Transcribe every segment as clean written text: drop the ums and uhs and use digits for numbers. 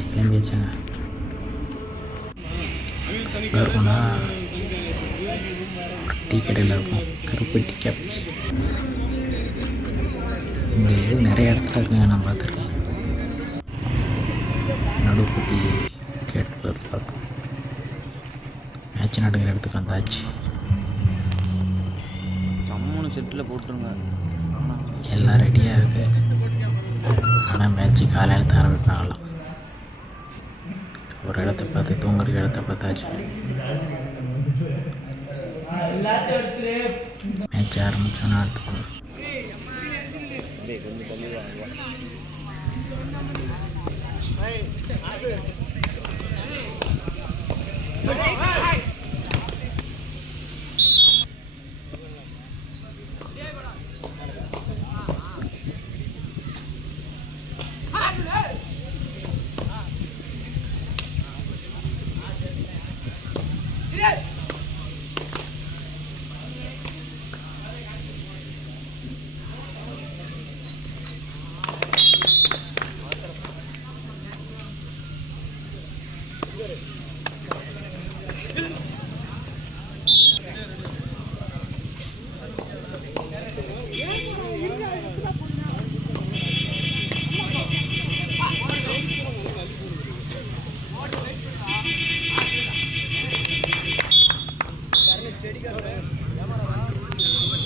Match கிளம்பியாச்சுங்க. இருக்கும்னா tea கடையில் இருக்கும் கருப்பு டீ காபி. இந்த இது நிறைய இடத்துல இருக்குங்க, நான் பார்த்துருக்கேன். நடுப்பட்டி கேட்டு பார்ப்போம். மேட்ச் நடக்கிற இடத்துக்கு வந்தாச்சு. செட்டில் போட்டுருங்க, எல்லாம் ரெடியாக இருக்குது. ஆனால் மேட்ச்சு காலையில் ஆரம்பிப்பாங்களாம். ஒரு இடத்த பார்த்து தூங்குற இடத்த பார்த்தாச்சு. மேட்ச் ஆரம்பித்தோன்னா அடுத்து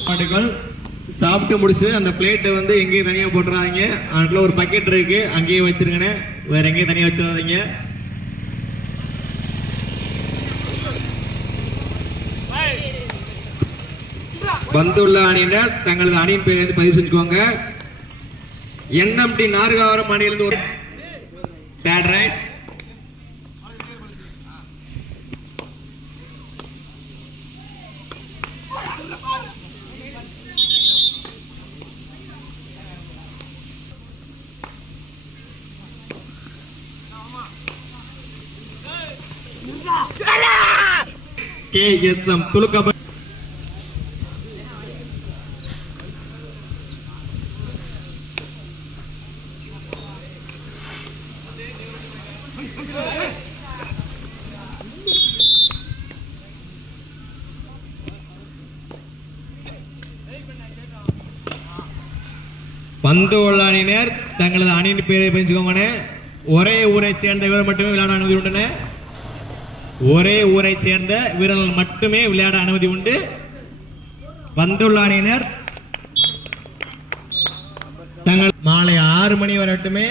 மாட்டுகள் சாப்பிட்டு முடிச்சு அந்த பிளேட்டை வந்து எங்கேயும் தனியாக போட்டுறாதீங்க. அதுக்குள்ள ஒரு பக்கெட் இருக்கு, அங்கேயே வச்சிருங்கண்ணே, வேற எங்கேயும் தனியாக வச்சிடாதீங்க. வந்துள்ள அணியினர் தங்களது அணியின் பேர் பதிவு செஞ்சுக்கோங்க. NMT நார்காவரம் அணியிலிருந்து ஒரு தேர்ட் ரைட். KSM துலுக்கப பந்து உள்ள அணியினர் தங்களது அணியின் பேரை பதிச்சுக்கோங்க. ஒரே ஊரை சேர்ந்த வீரர் மட்டுமே விளையாட அனுமதி உண்டு. ஒரே ஊரை சேர்ந்த வீரர்கள் மட்டுமே விளையாட அனுமதி உண்டு. வந்துள்ள அணியினர் தங்கள் மாலை 6 மணி வரை மட்டுமே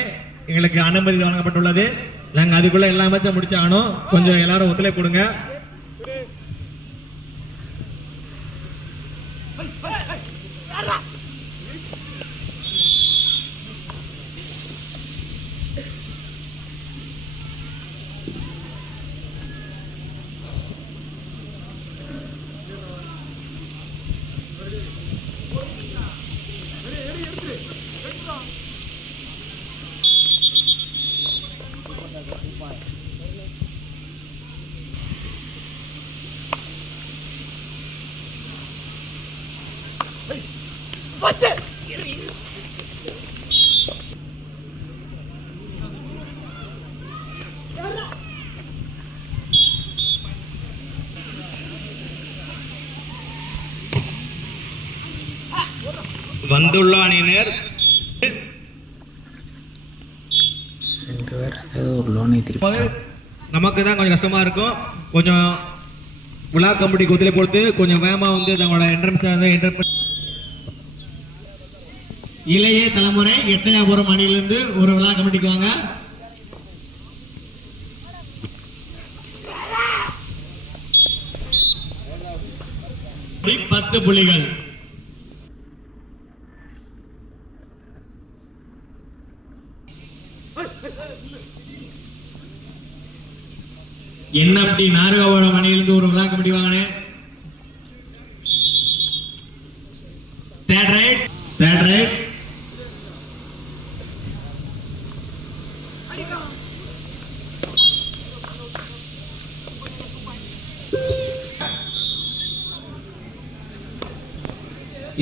எங்களுக்கு அனுமதி வழங்கப்பட்டுள்ளது. நாங்கள் அதுக்குள்ள எல்லா மேட்சும் முடிச்சாகணும். கொஞ்சம் எல்லாரும் ஒத்துழைப்பு கொடுங்க. வந்துள்ள அணியினர் நமக்கு தான் கொஞ்சம் கஷ்டமா இருக்கும். கொஞ்சம் விழா கமிட்டி ஒத்துழைப்பு கொடுத்து கொஞ்சம் வேகமா வந்து தங்களோட என்ட்ரன்ஸ் இளைய தலைமுறை எட்டயாபுரம் அணியிலிருந்து ஒரு விழா கமிட்டிக்கு வாங்க. பத்து புள்ளிகள். NMT நார்காவரம் அணியிலிருந்து ஒரு விழா கமிட்டி வாங்கினேன். Third right.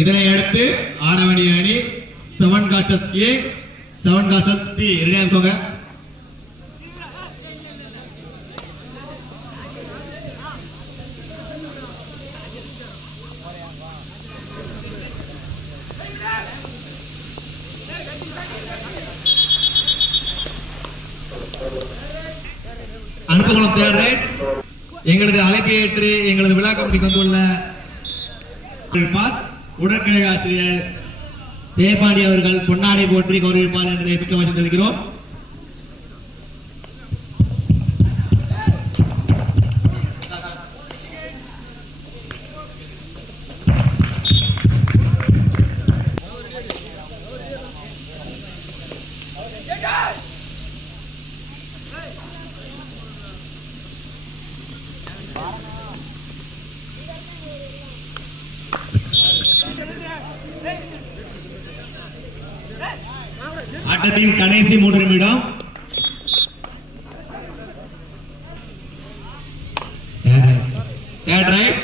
இதனை அடுத்து ஆட வேண்டிய அணி 7 காசஸ் A 7 காசஸ் B. ரெடியா இருக்கோங்க. அனுப்புகுளம் தேர்ட் ரைட். எங்களது அழைப்பை ஏற்று எங்களது விழா கமிட்டிக்கு வந்துள்ள உடற்கழக ஆசிரியர் தேபாண்டி அவர்கள் பொன்னாடை போற்றி கௌரவிப்பார் என்று திட்டவசம் தெரிவிக்கிறோம். ஆட்டத்தின் கடைசி 3 நிமிடம். Third right.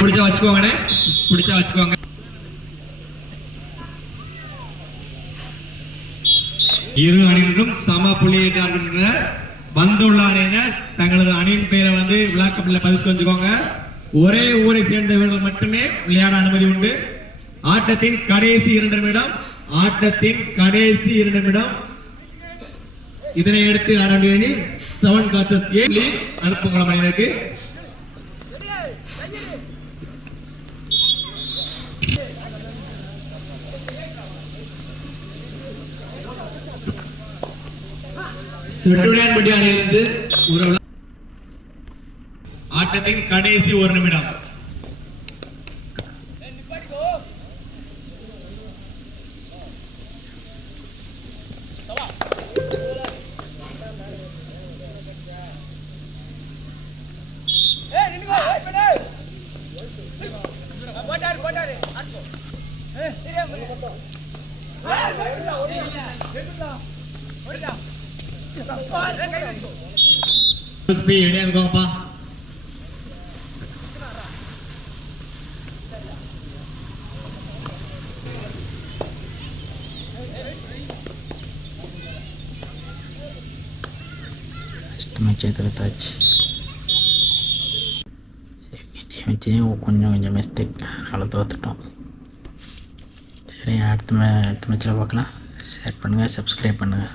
பிடிச்சா வச்சுக்கோங்க, பிடிச்சா வச்சுக்கோங்க. இரு அணியினரும் சம புள்ளியிட்டார்கள். வந்துள்ள அணியினர் தங்களது அணியின் பெயரை விழாக்கப்பில் பதிவு செஞ்சுக்கோங்க. ஒரே ஊரை சேர்ந்த வீரர்கள் மட்டுமே விளையாட அனுமதி உண்டு. ஆட்டத்தின் கடைசி 2 நிமிடம். ஆட்டத்தின் கடைசி 2 நிமிடம். இதனை எடுத்து ஆடவேண்டிய அணி 7 காசஸ் 8 அனுப்புங்களம் அணியினருக்கு. செட்டுடையான்பட்டி அணியிலிருந்து ஒரு ஆட்டத்தின் கடைசி 1 நிமிடம். எடுங்கப்பா. First match தோத்தாச்சு. மேட்சையும் கொஞ்சம் மிஸ்டேக், அதனால் தோத்துட்டோம். சரி, அடுத்த மேட்சில் பார்க்கலாம். ஷேர் பண்ணுங்கள், சப்ஸ்கிரைப் பண்ணுங்கள்.